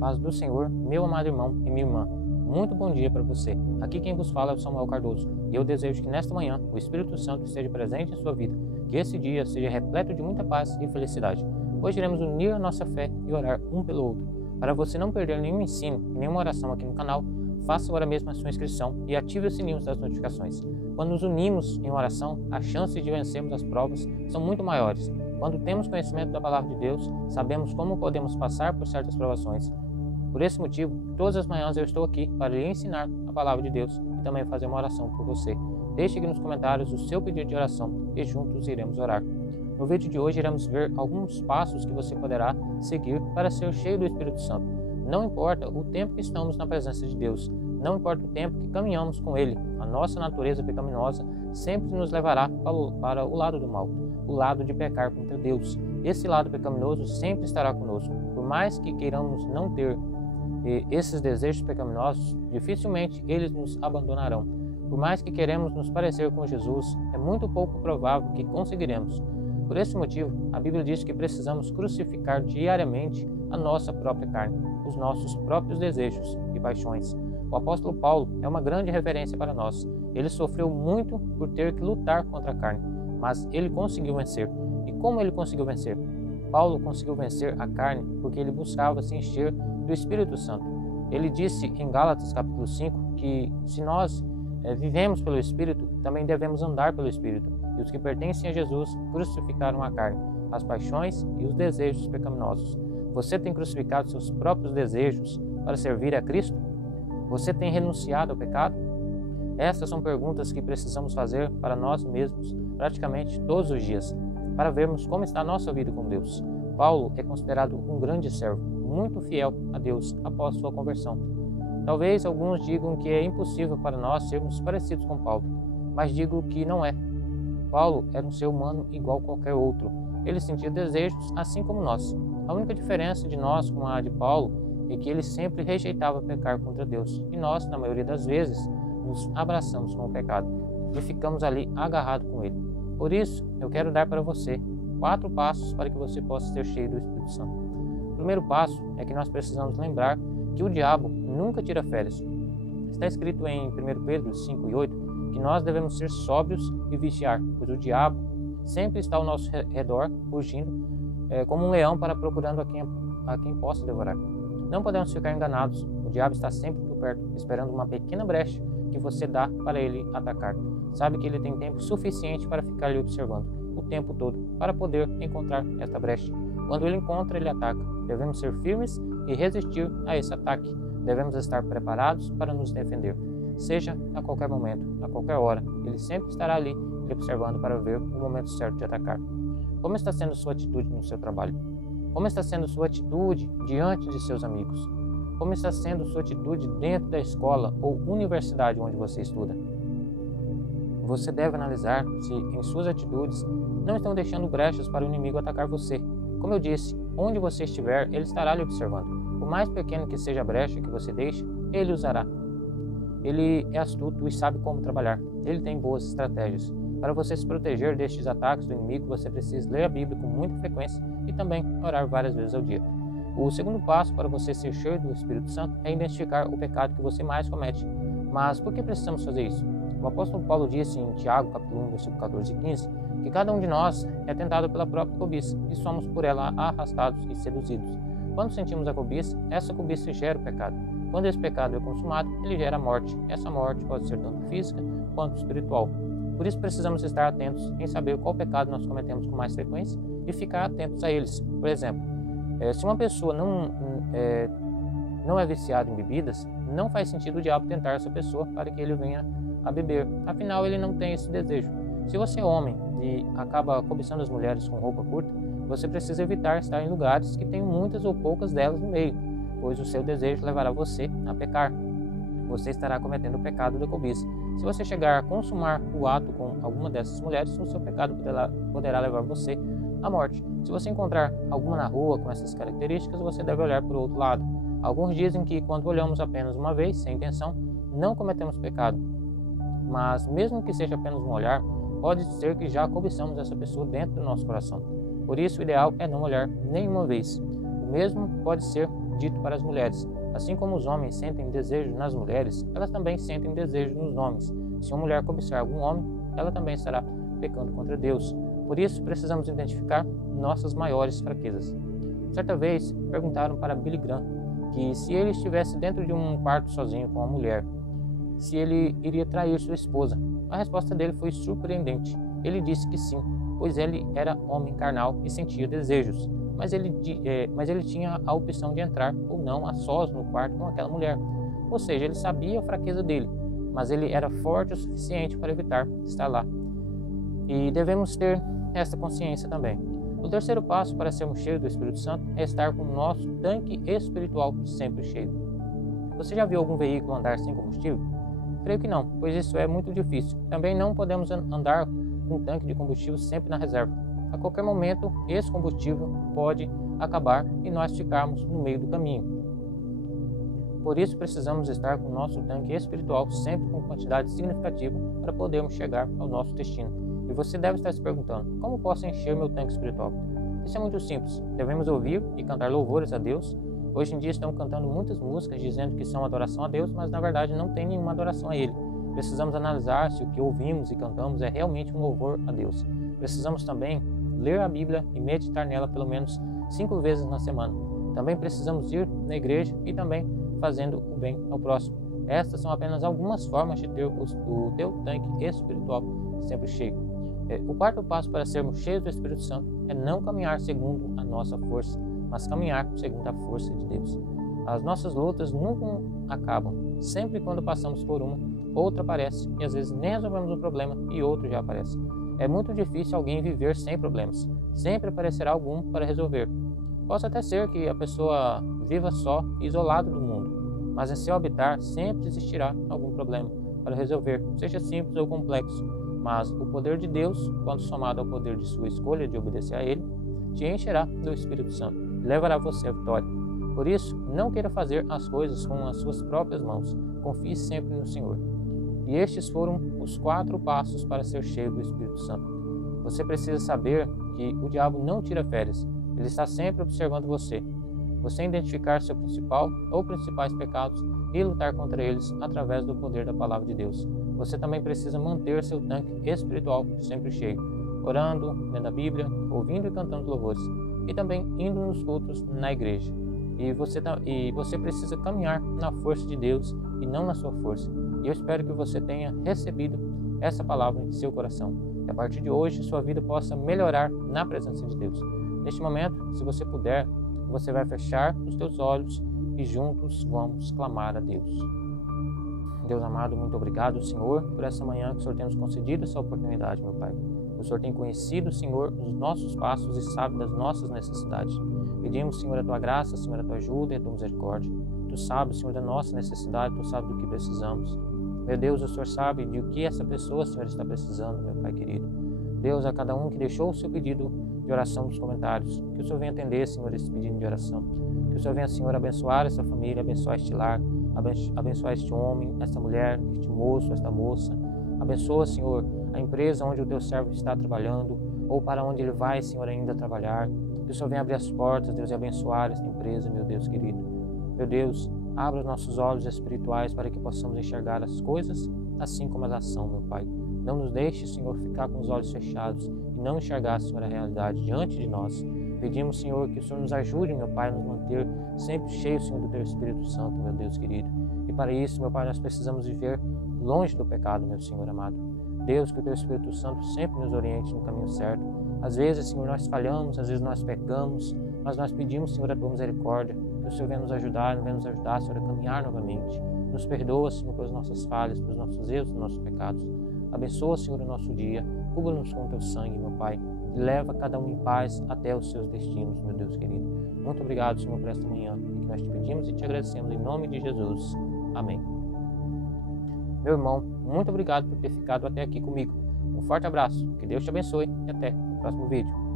Paz do Senhor, meu amado irmão e minha irmã. Muito bom dia para você. Aqui quem vos fala é o Samuel Cardoso. E eu desejo que nesta manhã o Espírito Santo esteja presente em sua vida. Que esse dia seja repleto de muita paz e felicidade. Hoje iremos unir a nossa fé e orar um pelo outro. Para você não perder nenhum ensino e nenhuma oração aqui no canal, faça agora mesmo a sua inscrição e ative o sininho das notificações. Quando nos unimos em oração, as chances de vencermos as provas são muito maiores. Quando temos conhecimento da palavra de Deus, sabemos como podemos passar por certas provações. Por esse motivo, todas as manhãs eu estou aqui para lhe ensinar a palavra de Deus e também fazer uma oração por você. Deixe aqui nos comentários o seu pedido de oração e juntos iremos orar. No vídeo de hoje iremos ver alguns passos que você poderá seguir para ser cheio do Espírito Santo. Não importa o tempo que estamos na presença de Deus, não importa o tempo que caminhamos com Ele, a nossa natureza pecaminosa sempre nos levará para o lado do mal, o lado de pecar contra Deus. Esse lado pecaminoso sempre estará conosco. Por mais que queiramos não ter esses desejos pecaminosos, dificilmente eles nos abandonarão. Por mais que queremos nos parecer com Jesus, é muito pouco provável que conseguiremos. Por esse motivo, a Bíblia diz que precisamos crucificar diariamente a nossa própria carne, os nossos próprios desejos e paixões. O apóstolo Paulo é uma grande referência para nós. Ele sofreu muito por ter que lutar contra a carne, mas ele conseguiu vencer. E como ele conseguiu vencer? Paulo conseguiu vencer a carne porque ele buscava se encher do Espírito Santo. Ele disse em Gálatas capítulo 5 que se nós vivemos pelo Espírito, também devemos andar pelo Espírito. E os que pertencem a Jesus crucificaram a carne, as paixões e os desejos pecaminosos. Você tem crucificado seus próprios desejos para servir a Cristo? Você tem renunciado ao pecado? Essas são perguntas que precisamos fazer para nós mesmos praticamente todos os dias, para vermos como está a nossa vida com Deus. Paulo é considerado um grande servo, muito fiel a Deus após sua conversão. Talvez alguns digam que é impossível para nós sermos parecidos com Paulo, mas digo que não é. Paulo era um ser humano igual a qualquer outro. Ele sentia desejos assim como nós. A única diferença de nós com a de Paulo é que ele sempre rejeitava pecar contra Deus. E nós, na maioria das vezes, nos abraçamos com o pecado e ficamos ali agarrados com ele. Por isso, eu quero dar para você 4 passos para que você possa ser cheio do Espírito Santo. O primeiro passo é que nós precisamos lembrar que o diabo nunca tira férias. Está escrito em 1 Pedro 5:8 que nós devemos ser sóbrios e vigiar, pois o diabo sempre está ao nosso redor, fugindo como um leão procurando a quem possa devorar. Não podemos ficar enganados. O diabo está sempre por perto, esperando uma pequena brecha que você dá para ele atacar. Sabe que ele tem tempo suficiente para ficar lhe observando o tempo todo, para poder encontrar esta brecha. Quando ele encontra, ele ataca. Devemos ser firmes e resistir a esse ataque. Devemos estar preparados para nos defender. Seja a qualquer momento, a qualquer hora, ele sempre estará ali lhe observando para ver o momento certo de atacar. Como está sendo sua atitude no seu trabalho? Como está sendo sua atitude diante de seus amigos? Como está sendo sua atitude dentro da escola ou universidade onde você estuda? Você deve analisar se em suas atitudes não estão deixando brechas para o inimigo atacar você. Como eu disse, onde você estiver, ele estará lhe observando. Por mais pequeno que seja a brecha que você deixe, ele usará. Ele é astuto e sabe como trabalhar. Ele tem boas estratégias. Para você se proteger destes ataques do inimigo, você precisa ler a Bíblia com muita frequência e também orar várias vezes ao dia. O segundo passo para você ser cheio do Espírito Santo é identificar o pecado que você mais comete. Mas por que precisamos fazer isso? O apóstolo Paulo disse em Tiago, capítulo 1, versículo 14 e 15, que cada um de nós é tentado pela própria cobiça e somos por ela arrastados e seduzidos. Quando sentimos a cobiça, essa cobiça gera o pecado. Quando esse pecado é consumado, ele gera a morte. Essa morte pode ser tanto física quanto espiritual. Por isso precisamos estar atentos em saber qual pecado nós cometemos com mais frequência e ficar atentos a eles. Por exemplo, se uma pessoa não é viciada em bebidas, não faz sentido o diabo tentar essa pessoa para que ele venha a beber. Afinal, ele não tem esse desejo. Se você é homem e acaba cobiçando as mulheres com roupa curta, você precisa evitar estar em lugares que tenham muitas ou poucas delas no meio, pois o seu desejo levará você a pecar. Você estará cometendo o pecado da cobiça. Se você chegar a consumar o ato com alguma dessas mulheres, o seu pecado poderá levar você à morte. Se você encontrar alguma na rua com essas características, você deve olhar para o outro lado. Alguns dizem que quando olhamos apenas uma vez, sem intenção, não cometemos pecado. Mas mesmo que seja apenas um olhar, pode ser que já cobiçamos essa pessoa dentro do nosso coração. Por isso, o ideal é não olhar nenhuma vez. O mesmo pode ser dito para as mulheres: assim como os homens sentem desejo nas mulheres, elas também sentem desejo nos homens. Se uma mulher cobiçar algum homem, ela também estará pecando contra Deus. Por isso, precisamos identificar nossas maiores fraquezas. Certa vez, perguntaram para Billy Graham que se ele estivesse dentro de um quarto sozinho com uma mulher, se ele iria trair sua esposa. A resposta dele foi surpreendente. Ele disse que sim, pois ele era homem carnal e sentia desejos, mas ele tinha a opção de entrar ou não a sós no quarto com aquela mulher. Ou seja, ele sabia a fraqueza dele, mas ele era forte o suficiente para evitar estar lá. E devemos ter esta consciência também. O terceiro passo para sermos cheios do Espírito Santo é estar com o nosso tanque espiritual sempre cheio. Você já viu algum veículo andar sem combustível? Creio que não, pois isso é muito difícil. Também não podemos andar com um tanque de combustível sempre na reserva. A qualquer momento, esse combustível pode acabar e nós ficarmos no meio do caminho. Por isso, precisamos estar com o nosso tanque espiritual sempre com quantidade significativa para podermos chegar ao nosso destino. E você deve estar se perguntando: como posso encher meu tanque espiritual? Isso é muito simples. Devemos ouvir e cantar louvores a Deus. Hoje em dia estão cantando muitas músicas dizendo que são adoração a Deus, mas na verdade não tem nenhuma adoração a Ele. Precisamos analisar se o que ouvimos e cantamos é realmente um louvor a Deus. Precisamos também ler a Bíblia e meditar nela pelo menos 5 vezes na semana. Também precisamos ir na igreja e também fazendo o bem ao próximo. Estas são apenas algumas formas de ter o teu tanque espiritual sempre cheio. O quarto passo para sermos cheios do Espírito Santo é não caminhar segundo a nossa força, mas caminhar segundo a força de Deus. As nossas lutas nunca acabam. Sempre quando passamos por uma, outra aparece, e às vezes nem resolvemos um problema e outro já aparece. É muito difícil alguém viver sem problemas. Sempre aparecerá algum para resolver. Pode até ser que a pessoa viva só, isolado do mundo, mas em seu habitar sempre existirá algum problema para resolver, seja simples ou complexo. Mas o poder de Deus, quando somado ao poder de sua escolha de obedecer a Ele, te encherá do Espírito Santo e levará você à vitória. Por isso, não queira fazer as coisas com as suas próprias mãos. Confie sempre no Senhor. E estes foram os 4 passos para ser cheio do Espírito Santo. Você precisa saber que o diabo não tira férias. Ele está sempre observando você. Você identificar seu principal ou principais pecados e lutar contra eles através do poder da palavra de Deus. Você também precisa manter seu tanque espiritual sempre cheio, orando, lendo a Bíblia, ouvindo e cantando louvores, e também indo nos cultos na igreja. E você precisa caminhar na força de Deus e não na sua força. E eu espero que você tenha recebido essa palavra em seu coração. E a partir de hoje, sua vida possa melhorar na presença de Deus. Neste momento, se você puder, você vai fechar os teus olhos e juntos vamos clamar a Deus. Deus amado, muito obrigado, Senhor, por essa manhã que o Senhor tem nos concedido essa oportunidade, meu Pai. O Senhor tem conhecido, Senhor, os nossos passos e sabe das nossas necessidades. Pedimos, Senhor, a Tua graça, Senhor, a Tua ajuda e a Tua misericórdia. Tu sabes, Senhor, da nossa necessidade, Tu sabes do que precisamos. Meu Deus, o Senhor sabe de o que essa pessoa, Senhor, está precisando, meu Pai querido. Deus, a cada um que deixou o seu pedido de oração nos comentários, que o Senhor venha atender, Senhor, esse pedido de oração. Que o Senhor venha, Senhor, abençoar essa família, abençoar este lar, abençoar este homem, esta mulher, este moço, esta moça. Abençoa, Senhor, a empresa onde o Teu servo está trabalhando, ou para onde ele vai, Senhor, ainda trabalhar. Que o Senhor venha abrir as portas, Deus, e abençoar esta empresa, meu Deus querido. Meu Deus, abra os nossos olhos espirituais para que possamos enxergar as coisas assim como elas são, meu Pai. Não nos deixe, Senhor, ficar com os olhos fechados e não enxergar, Senhor, a realidade diante de nós. Pedimos, Senhor, que o Senhor nos ajude, meu Pai, a nos manter sempre cheios, Senhor, do Teu Espírito Santo, meu Deus querido. E para isso, meu Pai, nós precisamos viver longe do pecado, meu Senhor amado. Deus, que o Teu Espírito Santo sempre nos oriente no caminho certo. Às vezes, Senhor, nós falhamos, às vezes nós pecamos, mas nós pedimos, Senhor, a Tua misericórdia, que o Senhor venha nos ajudar, Senhor, a caminhar novamente. Nos perdoa, Senhor, pelas nossas falhas, pelos nossos erros, pelos nossos pecados. Abençoa, Senhor, o nosso dia, cubra-nos com o Teu sangue, meu Pai, e leva cada um em paz até os seus destinos, meu Deus querido. Muito obrigado, Senhor, por esta manhã, que nós te pedimos e te agradecemos em nome de Jesus. Amém. Meu irmão, muito obrigado por ter ficado até aqui comigo. Um forte abraço, que Deus te abençoe e até o próximo vídeo.